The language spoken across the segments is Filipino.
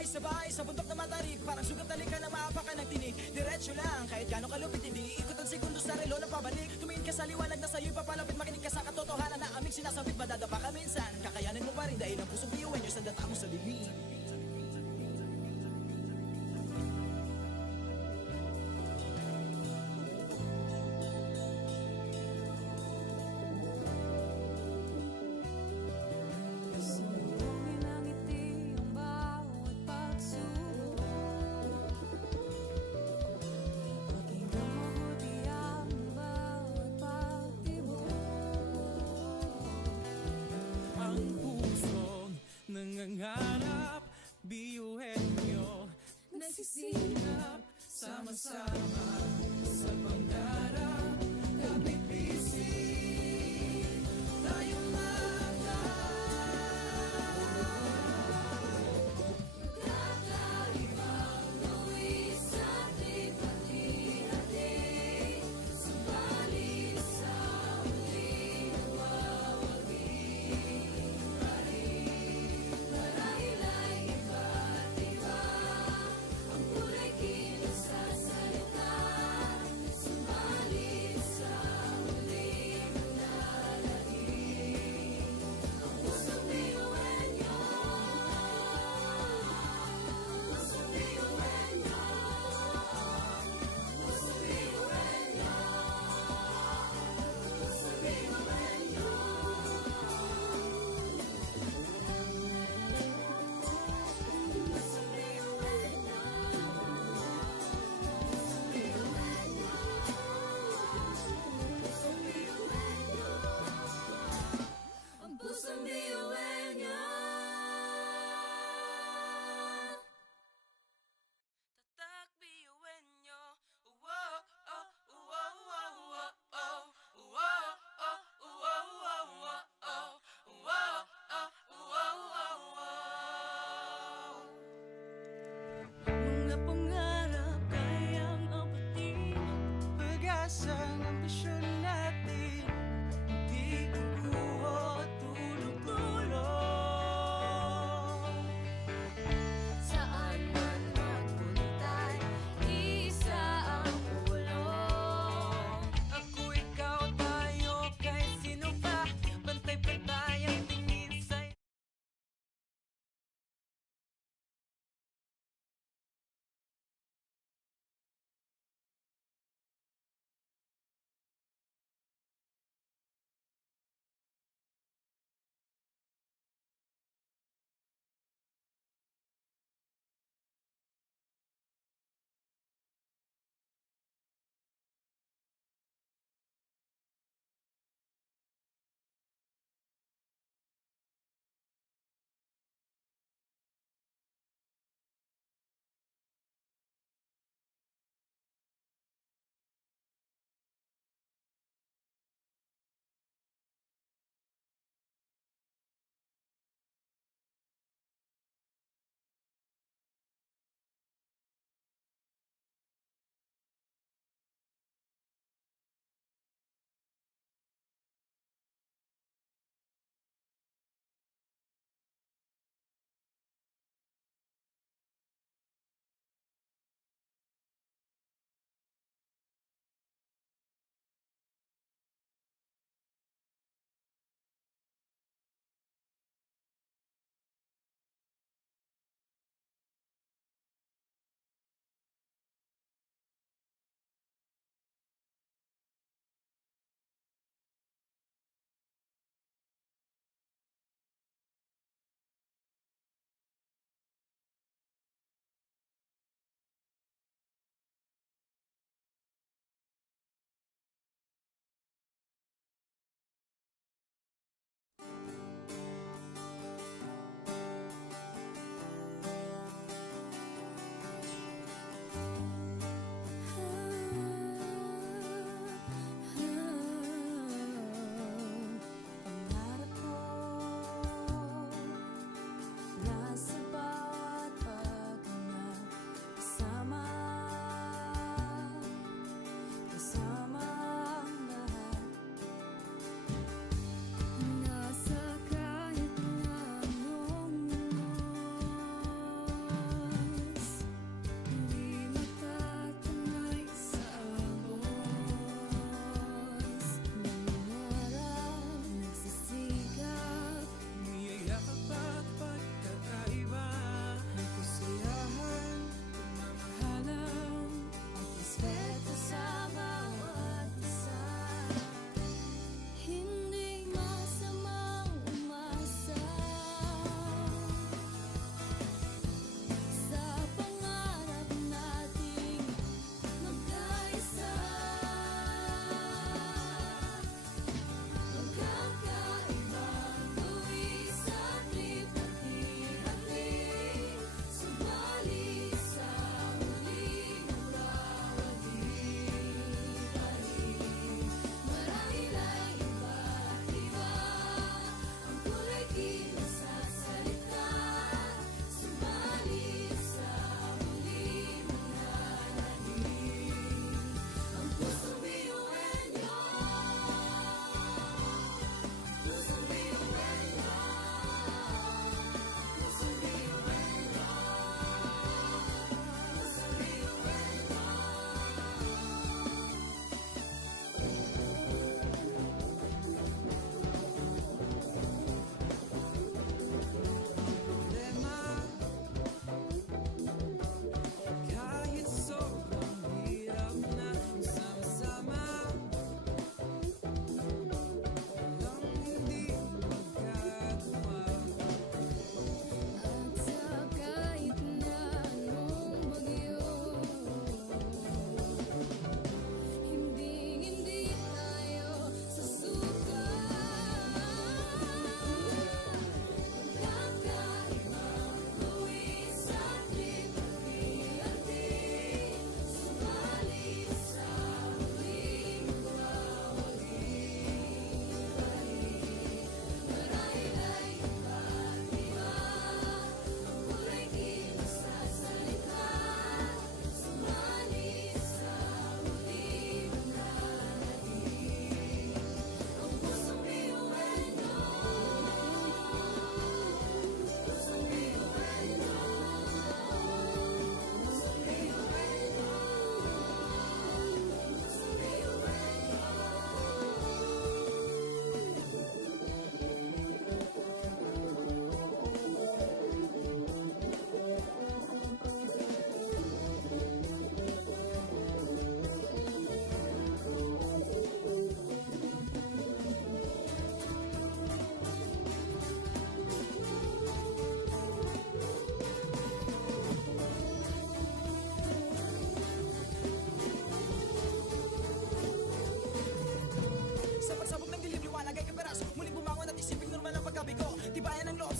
Sabay-sabay sa bundok na matarik, parang sugat na lika na maapakan ng tinig. Diretso lang, kahit gano'ng kalupit, hindi ikot ang segundo sa relo na pabalik. Tumingin ka sa liwanag na sa'yo'y papalapit, makinig ka sa katotohanan na aming sinasabit. Madadapa ka minsan, kakayanin mo pa rin dahil ang pusong biyuan nyo sa data mo sa dilim. Nangangarap, biyuhin nyo, nagsisikap, sama-sama sa pangarap, kapipising, tayong mga kakaibang gawin sa ating pati-hati, subalit sa muling wawagi.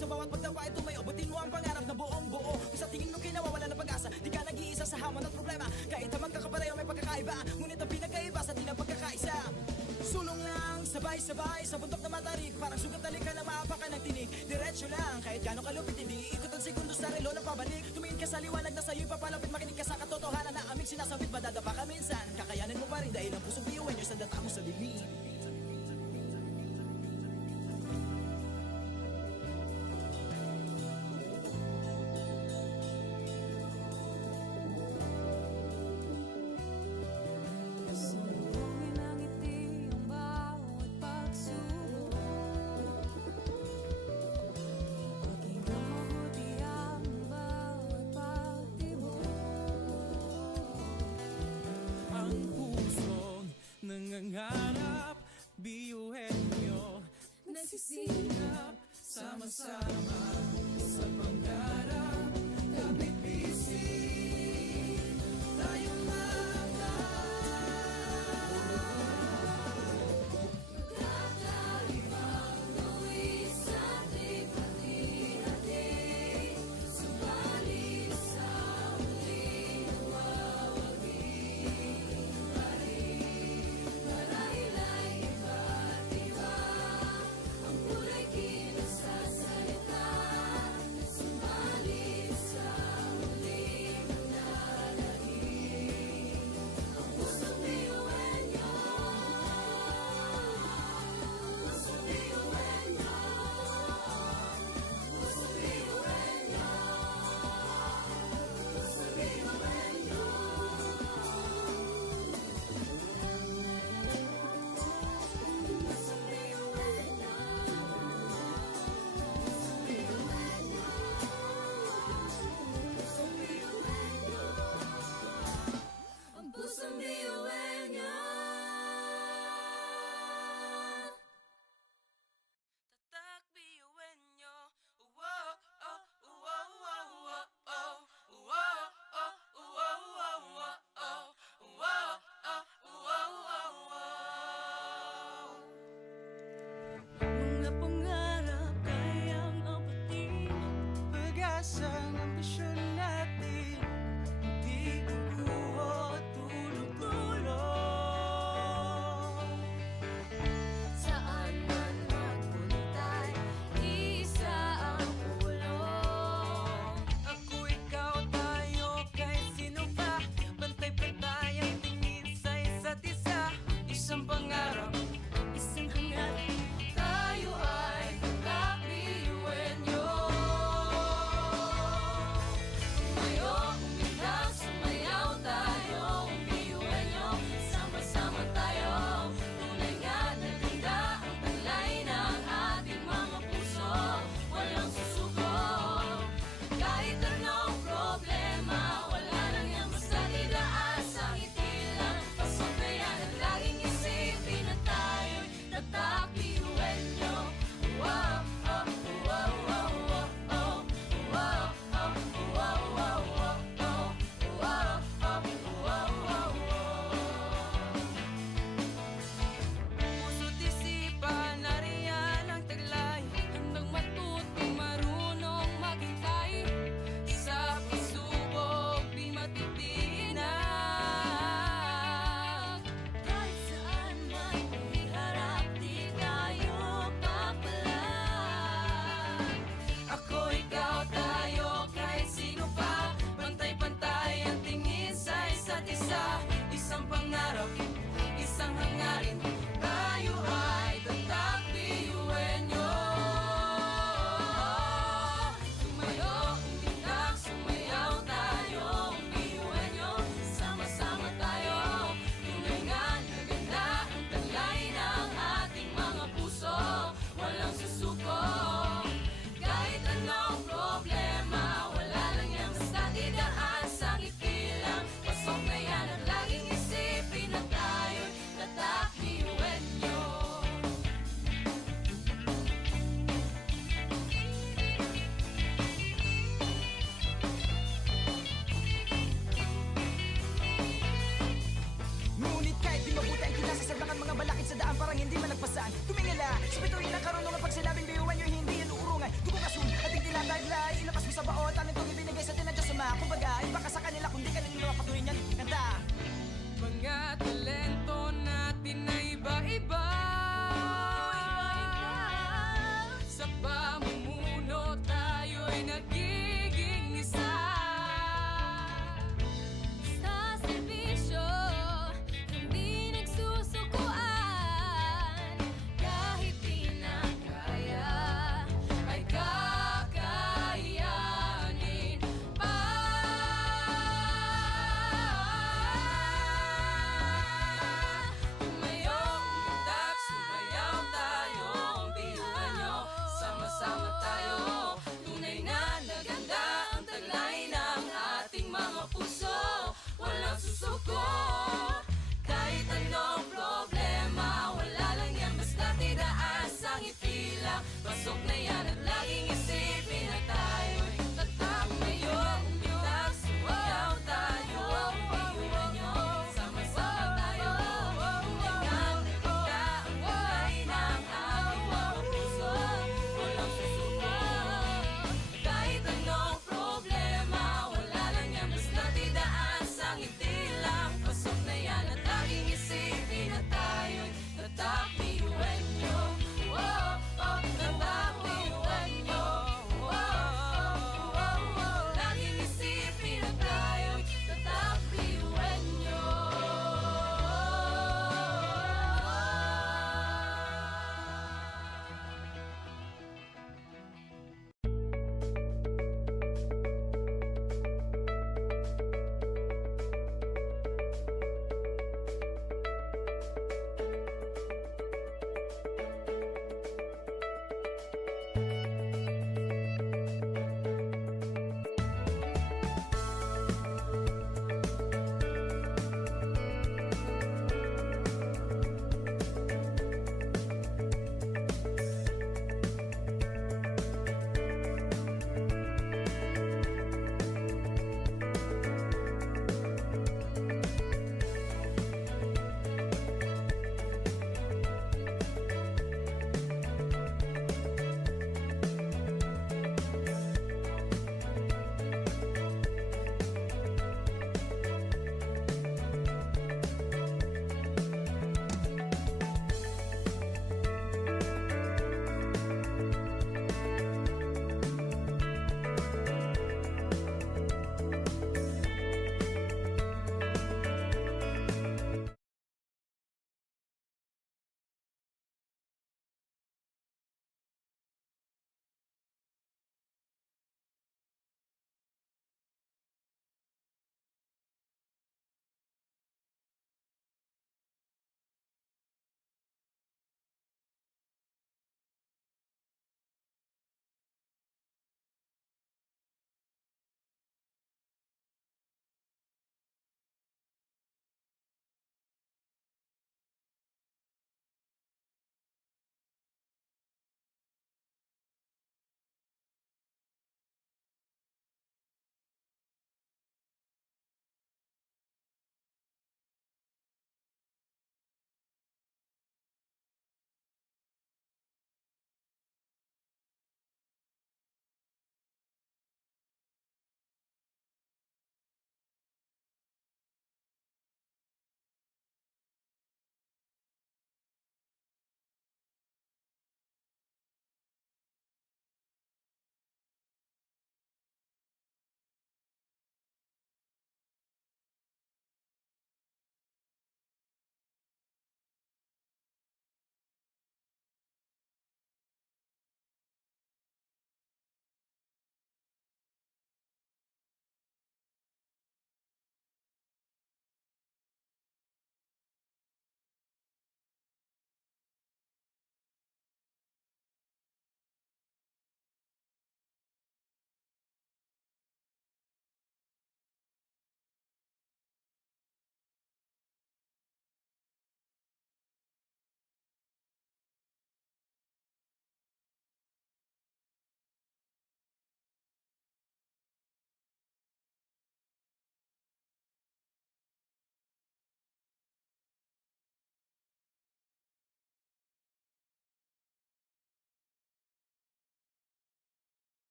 Sa bawat pagdapa ay tumayo, butin mo ang pangarap na buong buo. Kung sa tingin mo kinawawala ng pag-asa, di ka nag-iisa sa hamon at problema. Kahit ang magkakapareho may pagkakaiba, ngunit ang pinagkaiba sa di na pagkakaisa. Sulong lang, sabay-sabay sa bundok na matarik, parang sugat na lika na maapakan ng tinig. Diretso lang, kahit gano'ng kalupit, hindi ikot ang segundo sa relo na pabalik. Tumingin ka sa liwanag na sa'yo'y papalapit, makinig ka sa katotohanan na aming sinasabit. Madadapa ka minsan, kakayanin mo pa rin dahil ang pusong biyuan nyo sa data mo sa dilim. Sumbungin ang ngiti ang bawat pagsubok. Pakinggan mabuti ang bawat pagtibok. Ang pusong nangangarap, biyuhin nyo, Nagsisikap, sama-sama sa pangarap. Kapit bisig, tayong kakaibang luwis sa ating hati-hati. Subalit sa muling nawawagi pa rin. Marahil ay iba't iba ang kulay kinasasalita. Subalit sa muling nananahimik ang pusong biyuhan niyo. Pusong biyuhan niyo. Pusong biyuhan niyo. Pusong biyuhan niyo. Pusong biyuhan niyo. Pusong biyuhan niyo. Pusong biyuhan niyo. Ang pusong biyuhan niyo. tatak biyuhin nyo. Wow, oh, wow, wow, wow, oh. Wow, oh, wow, wow, wow, oh. Wow, oh, wow, wow, wow. Mga pangarap kayang abutin. Pag-asang ambisyon natin, hindi kukuha at tulong-tulong. Saan man magpunta'y isa ang ulong. Ako, ikaw, tayo, kahit sino pa, pantay-pantay ang tingin sa isa't isa. Isang pangarap, Isang hangarin, tayo ay kakabiyuhin niyo.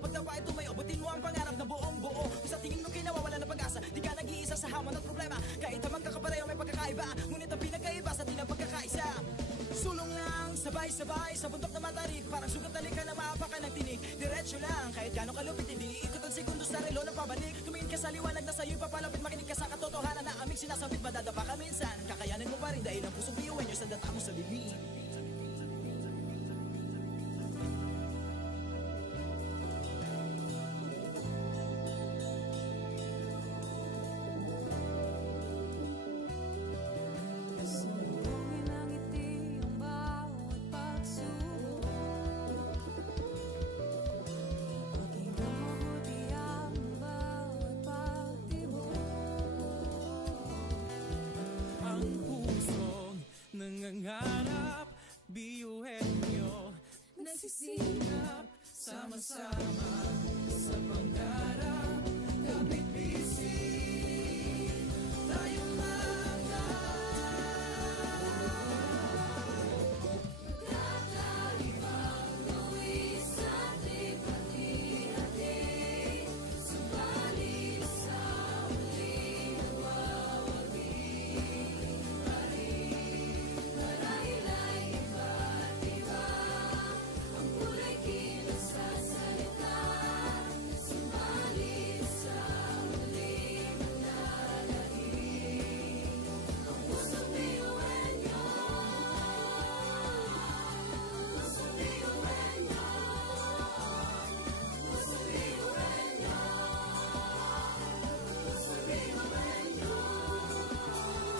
Pagdapa ito may abutin mo ang pangarap na buong buo. Kung sa tingin mo kinawawala ng pag-asa, di ka nag-iisa sa hamon at problema. Kahit ang magkakapareho may pagkakaiba, ngunit ang pinagkaiba sa di ng pagkakaisa. Sulong lang, sabay-sabay sa bundok na matarik. Parang sugat na lika na maapakan ng tinig. Diretso lang, kahit gano'ng kalupit hindi ikot ang segundo sa relo ng pabalik. Tumingin ka sa liwanag na sa'yo'y papalapit. Makinig ka sa katotohanan na aming sinasabit. Madadapa ka minsan, kakayanin mo pa rin dahil ang pusong biyuwen nyo sa data mo sa bibig.